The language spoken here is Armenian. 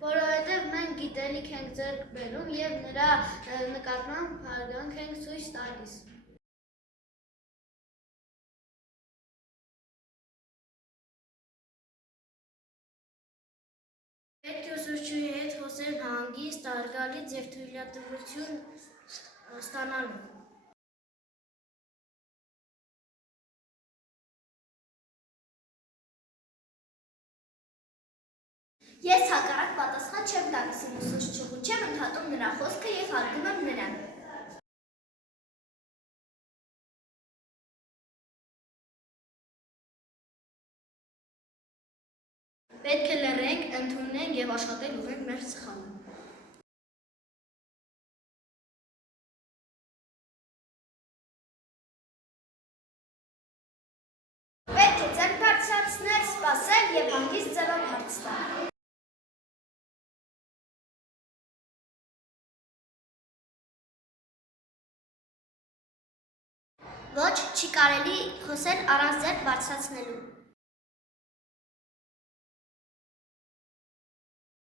Որովհետև մենք գիտելիք ենք ձեռք բերում և նրա նկատմամբ հարգանք ենք ցույց տալիս։ Պետք է ուսուցչուհի հետ խոսել հանգիստ, արգալից և թույլատվություն ստանալու։ Ես հակառակ պատասխան չեմ տալիս իմ ուսուցչուհուն, չեմ ընդհատում նրա խոսքը և հարգում եմ նրան։ Պետք է լռենք, ընդունենք և աշխատել ուղղենք մեր սխալը։ Պետք է ձեռք բարձրացնել, սպասել և հանգիստ ձևով հարց տալ։ Ոչ, չի կարելի խոսել առանց ձեռք բարձրացնելու։